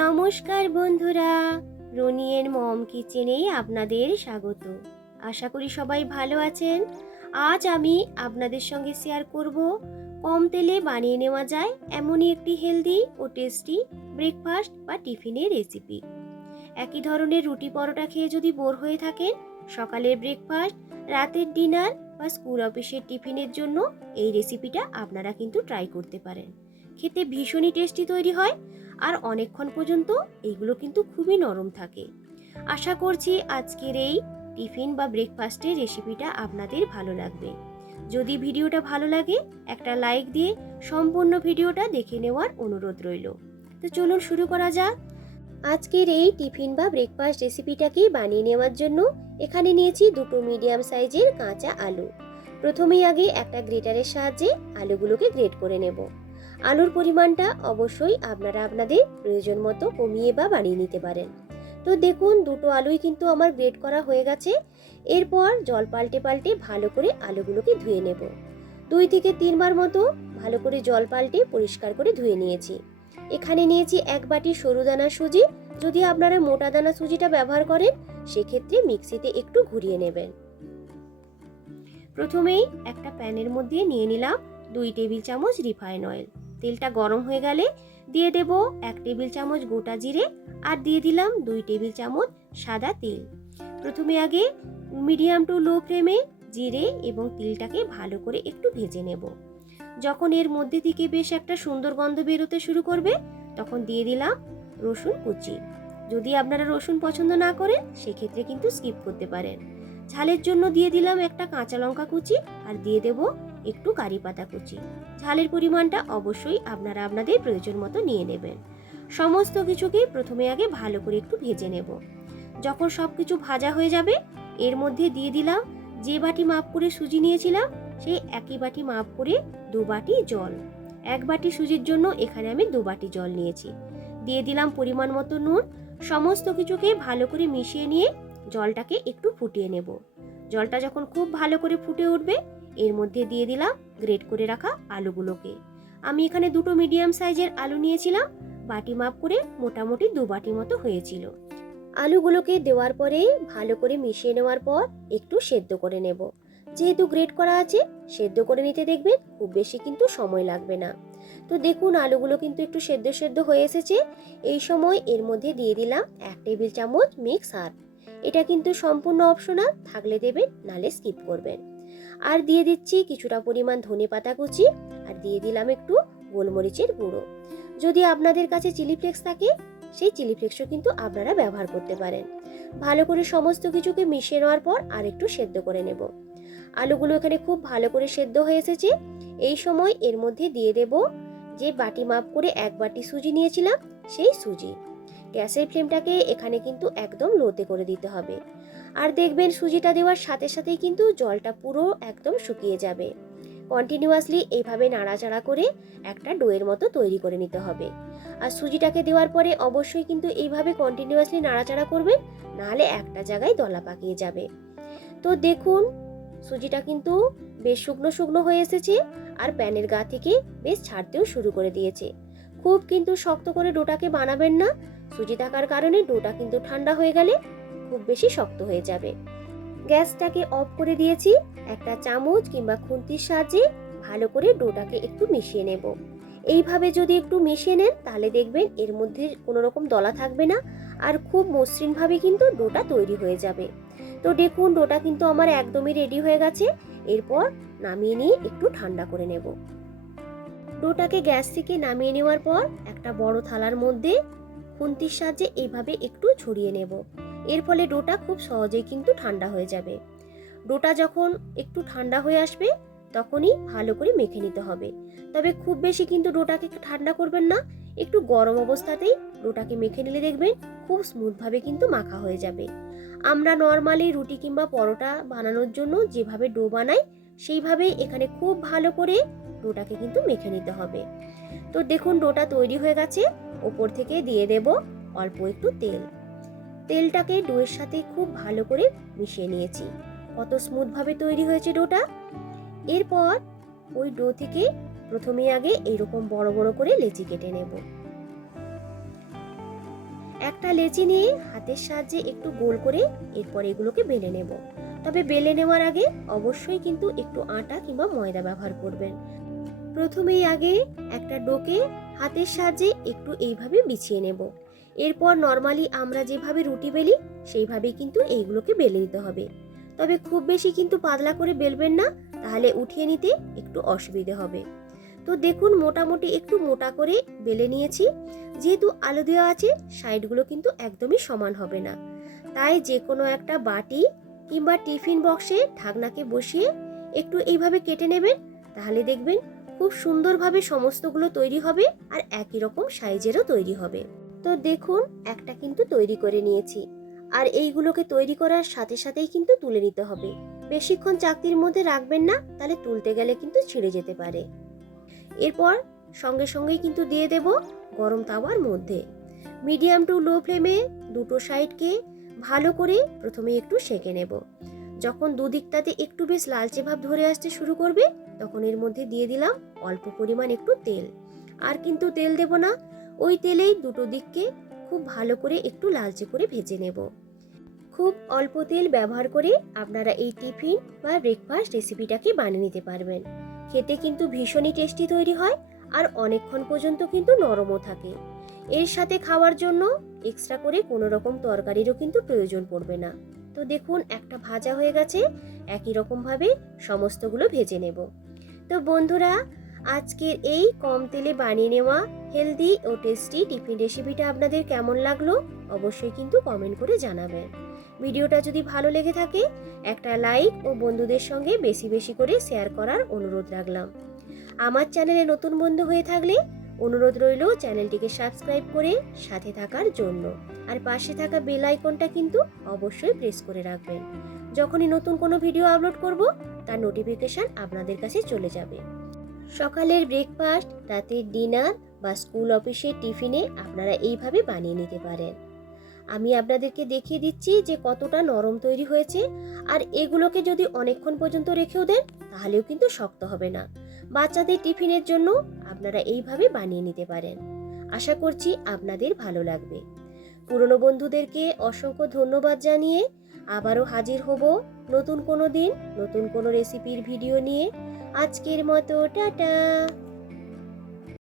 নমস্কার বন্ধুরা, রনিয়ের মম কিচেনে আপনাদের স্বাগত। আশা করি সবাই ভালো আছেন। আজ আমি আপনাদের সঙ্গে শেয়ার করব কম তেলে বানিয়ে নেওয়া যায় এমনই একটি হেলদি ও টেস্টি ব্রেকফাস্ট বা টিফিনের রেসিপি। একই ধরনের রুটি পরোটা খেয়ে যদি বোর হয়ে থাকেন, সকালের ব্রেকফাস্ট, রাতের ডিনার বা স্কুল অফিসের টিফিনের জন্য এই রেসিপিটা আপনারা কিন্তু ট্রাই করতে পারেন। খেতে ভীষণই টেস্টি তৈরি হয় আর অনেকক্ষণ পর্যন্ত এইগুলো কিন্তু খুবই নরম থাকে। আশা করছি আজকের এই টিফিন বা ব্রেকফাস্টের রেসিপিটা আপনাদের ভালো লাগবে। যদি ভিডিওটা ভালো লাগে একটা লাইক দিয়ে সম্পূর্ণ ভিডিওটা দেখে নেওয়ার অনুরোধ রইল। তো চলুন শুরু করা যাক। আজকের এই টিফিন বা ব্রেকফাস্ট রেসিপিটাকে বানিয়ে নেওয়ার জন্য এখানে নিয়েছি দুটো মিডিয়াম সাইজের কাঁচা আলু। প্রথমেই আগে একটা গ্রেটারের সাহায্যে আলুগুলোকে গ্রেট করে নেব। আলুর পরিমাণটা অবশ্যই আপনারা আপনাদের প্রয়োজন মতো কমিয়ে বা বাড়িয়ে নিতে পারেন। তো দেখুন, দুটো আলুই কিন্তু আমার গ্রেট করা হয়ে গেছে। এরপর জল পাল্টে পাল্টে ভালো করে আলুগুলোকে ধুয়ে নেব। 2 থেকে 3 বার মতো ভালো করে জল পাল্টে পরিষ্কার করে ধুয়ে নিয়েছি। এখানে নিয়েছি 1 বাটি সরু দানা সুজি। যদি আপনারা মোটা দানা সুজিটা ব্যবহার করেন সেক্ষেত্রে মিক্সিতে একটু ঘুরিয়ে নেবেন। প্রথমেই একটা প্যানের মধ্যে নিয়ে নিলাম 2 টেবিল চামচ রিফাইন অয়েল। তেলটা গরম হয়ে গেলে দিয়ে দেব 1 টেবিল চামচ গোটা জিরে আর দিয়ে দিলাম 2 টেবিল চামচ সাদা তেল। প্রথমে আগে মিডিয়াম টু লো ফ্লেমে জিরে এবং তিলটাকে ভালো করে একটু ভেজে নেব। যখন এর মধ্যে থেকে বেশ একটা সুন্দর গন্ধ বেরোতে শুরু করবে তখন দিয়ে দিলাম রসুন কুচি। যদি আপনারা রসুন পছন্দ না করেন সেক্ষেত্রে কিন্তু স্কিপ করতে পারেন। ঝালের জন্য দিয়ে দিলাম একটা কাঁচা লঙ্কা কুচি আর দিয়ে দেব একটু কারি পাতা কুচি। ঝালের পরিমাণটা অবশ্যই আপনারা আপনাদের প্রয়োজন মতো নিয়ে নেবেন। সমস্ত কিছুকে প্রথমে আগে ভালো করে একটু ভেজে নেব। যখন সবকিছু ভাজা হয়ে যাবে এর মধ্যে দিয়ে দিলাম যে বাটি মাপ করে সুজি নিয়েছিলাম সেই একই বাটি মাপ করে 2 বাটি জল। 1 বাটি সুজির জন্য এখানে আমি 2 বাটি জল নিয়েছি। দিয়ে দিলাম পরিমাণ মতো নুন। সমস্ত কিছুকে ভালো করে মিশিয়ে নিয়ে জলটাকে একটু ফুটিয়ে নেব। জলটা যখন খুব ভালো করে ফুটে উঠবে এর মধ্যে দিয়ে দিলাম গ্রেট করে রাখা আলুগুলোকে। আমি এখানে দুটো মিডিয়াম সাইজের আলু নিয়েছিলাম, বাটি মাপ করে মোটামুটি 2 বাটি মতো হয়েছিল। আলুগুলোকে দেওয়ার পরে ভালো করে মিশিয়ে নেওয়ার পর একটু সেদ্ধ করে নেব। যেহেতু গ্রেট করা আছে সেদ্ধ করে নিতে দেখবেন খুব বেশি কিন্তু সময় লাগবে না। তো দেখুন আলুগুলো কিন্তু একটু সেদ্ধ সেদ্ধ হয়ে এসেছে। এই সময় এর মধ্যে দিয়ে দিলাম 1 টেবিল চামচ মিক্স হার্ব। এটা কিন্তু সম্পূর্ণ অপশনাল, থাকলে দেবেন নালে স্কিপ করবেন। আর দিয়ে দিচ্ছি কিছুটা পরিমাণ ধনেপাতা কুচি আর দিয়ে দিলাম একটু গোলমরিচের গুঁড়ো। যদি আপনাদের কাছে চিলি ফ্লেক্স থাকে সেই চিলি ফ্লেক্সও কিন্তু আপনারা ব্যবহার করতে পারেন। ভালো করে সমস্ত কিছুকে মিশিয়ে নেওয়ার পর আর একটু সেদ্ধ করে নেব। আলুগুলো এখানে খুব ভালো করে সেদ্ধ হয়ে এসেছে। এই সময় এর মধ্যে দিয়ে দেব যে বাটি মাপ করে 1 বাটি সুজি নিয়েছিলাম সেই সুজি। গ্যাসের ফ্লেমটাকে এখানে কিন্তু একদম লোতে করে দিতে হবে। আর দেখবেন সুজিটা দেওয়ার সাথে সাথেই কিন্তু জলটা পুরো একদম শুকিয়ে যাবে। কন্টিনিউয়াসলি এইভাবে নাড়াচাড়া করে একটা ডোয়ের মতো তৈরি করে নিতে হবে। আর সুজিটাকে দেওয়ার পরে অবশ্যই কিন্তু এইভাবে কন্টিনিউয়াসলি নাড়াচাড়া করবেন, নাহলে একটা জায়গায় দলা পাকিয়ে যাবে। তো দেখুন সুজিটা কিন্তু বেশ শুকনো শুকনো হয়ে এসেছে আর প্যানের গা থেকে বেশ ছাড়তেও শুরু করে দিয়েছে। খুব কিন্তু শক্ত করে ডোটাকে বানাবেন না, সুজি থাকার কারণে ডোটা কিন্তু ঠান্ডা হয়ে গেলে খুব বেশি শক্ত হয়ে যাবে। গ্যাসটাকে অফ করে দিয়েছি। একটা চামচ কিংবা খুন্তির সাহায্যে ভালো করে ডোটাকে একটু মিশিয়ে নেব। এইভাবে যদি একটু মিশিয়ে নেন তাহলে দেখবেন এর মধ্যে কোনো রকম দলা থাকবে না আর খুব মসৃণভাবে কিন্তু ডোটা তৈরি হয়ে যাবে। তো দেখুন ডোটা কিন্তু আমার একদমই রেডি হয়ে গেছে। এরপর নামিয়ে নিয়ে একটু ঠান্ডা করে নেব। ডোটাকে গ্যাস থেকে নামিয়ে নেওয়ার পর একটা বড় থালার মধ্যে খুন্তির সাহায্যে এইভাবে একটু ছড়িয়ে নেব। এর ফলে ডোটা খুব সহজেই কিন্তু ঠান্ডা হয়ে যাবে। ডোটা যখন একটু ঠান্ডা হয়ে আসবে তখনই ভালো করে মেখে নিতে হবে। তবে খুব বেশি কিন্তু ডোটাকে ঠান্ডা করবেন না, একটু গরম অবস্থাতেই ডোটাকে মেখে নিলে দেখবেন খুব স্মুথভাবে কিন্তু মাখা হয়ে যাবে। আমরা নর্মালি রুটি কিংবা পরোটা বানানোর জন্য যেভাবে ডো বানাই সেইভাবেই এখানে খুব ভালো করে ডোটাকে কিন্তু মেখে নিতে হবে। তো দেখুন ডোটা তৈরি হয়ে গেছে। ওপর থেকে দিয়ে দেব অল্প একটু তেল। তেলটাকে ডোয়ের সাথে খুব ভালো করে মিশিয়ে নিয়েছি। কত স্মুথভাবে তৈরি হয়েছে ডোটা। এরপর ওই ডো থেকে প্রথমে আগে এইরকম বড় বড় করে লেচি কেটে নেব। একটা লেচি নিয়ে হাতের সাহায্যে একটু গোল করে এরপর এগুলোকে বেলে নেব। তবে বেলে নেওয়ার আগে অবশ্যই কিন্তু একটু আটা কিংবা ময়দা ব্যবহার করবেন। প্রথমেই আগে একটা ডোকে হাতের সাহায্যে একটু এইভাবে বিছিয়ে নেব। এরপর নর্মালি আমরা যেভাবে রুটি বেলি সেইভাবেই কিন্তু এইগুলোকে বেলে নিতে হবে। তবে খুব বেশি কিন্তু পাতলা করে বেলবেন না, তাহলে উঠিয়ে নিতে একটু অসুবিধে হবে। তো দেখুন মোটামুটি একটু মোটা করে বেলে নিয়েছি। যেহেতু আলু দেওয়া আছে সাইডগুলো কিন্তু একদমই সমান হবে না, তাই যে কোনো একটা বাটি কিংবা টিফিন বক্সে ঢাকনাকে বসিয়ে একটু এইভাবে কেটে নেবেন। তাহলে দেখবেন খুব সুন্দরভাবে সমস্তগুলো তৈরি হবে আর একই রকম সাইজেরও তৈরি হবে। তো দেখুন একটা কিন্তু তৈরি করে নিয়েছি, আর এইগুলোকে তৈরি করার সাথে সাথেই কিন্তু তুলে নিতে হবে। বেশিক্ষণ চাকতির মধ্যে রাখবেন না, তাহলে তুলতে গেলে কিন্তু ছিঁড়ে যেতে পারে। এরপর সঙ্গে সঙ্গেই কিন্তু দিয়ে দেব গরম তাওয়ার মধ্যে। মিডিয়াম টু লো ফ্লেমে দুটো সাইডকে ভালো করে প্রথমে একটু সেঁকে নেব। যখন দুদিকটাতে একটু বেশ লালচে ভাব ধরে আসতে শুরু করবে, তখন এর মধ্যে দিয়ে দিলাম অল্প পরিমাণ একটু তেল। আর কিন্তু তেল দেব না, ওই তেলেই দুটো দিককে খুব ভালো করে একটু লালচে করে ভেজে নেব। খুব অল্প তেল ব্যবহার করে আপনারা এই টিফিন বা ব্রেকফাস্ট রেসিপিটাকে বানিয়ে নিতে পারবেন। খেতে কিন্তু ভীষণই টেস্টি তৈরি হয় আর অনেকক্ষণ পর্যন্ত কিন্তু নরমও থাকে। এর সাথে খাওয়ার জন্য এক্সট্রা করে কোনো রকম তরকারিরও কিন্তু প্রয়োজন পড়বে না। তো দেখুন একটা ভাজা হয়ে গেছে, একই রকমভাবে সমস্তগুলো ভেজে নেব। তো বন্ধুরা, আজকের এই কম তেলে বানিয়ে নেওয়া হেলদি ও টেস্টি টিফিন রেসিপিটা আপনাদের কেমন লাগলো অবশ্যই কিন্তু কমেন্ট করে জানাবেন। ভিডিওটা যদি ভালো লেগে থাকে একটা লাইক ও বন্ধুদের সঙ্গে বেশি বেশি করে শেয়ার করার অনুরোধ রাখলাম। আমার চ্যানেলে নতুন বন্ধু হয়ে থাকলে অনুরোধ রইল চ্যানেলটিকে সাবস্ক্রাইব করে সাথে থাকার জন্য, আর পাশে থাকা বেল আইকনটা কিন্তু অবশ্যই প্রেস করে রাখবেন। যখনই নতুন কোনো ভিডিও আপলোড করব তার নোটিফিকেশন আপনাদের কাছে চলে যাবে। সকালের ব্রেকফাস্ট, রাতের ডিনার বা স্কুল অফিসের টিফিনে আপনারা এইভাবে বানিয়ে নিতে পারেন। আমি আপনাদেরকে দেখিয়ে দিচ্ছি যে কতটা নরম তৈরি হয়েছে, আর এগুলোকে যদি অনেকক্ষণ পর্যন্ত রেখেও দেন তাহলেও কিন্তু শক্ত হবে না। বাচ্চাদের টিফিনের জন্য আপনারা এইভাবে বানিয়ে নিতে পারেন। আশা করছি আপনাদের ভালো লাগবে। পুরনো বন্ধুদেরকে অসংখ্য ধন্যবাদ জানিয়ে আবারও হাজির হব নতুন কোনো দিন নতুন কোনো রেসিপির ভিডিও নিয়ে। আজকের মতো টাটা।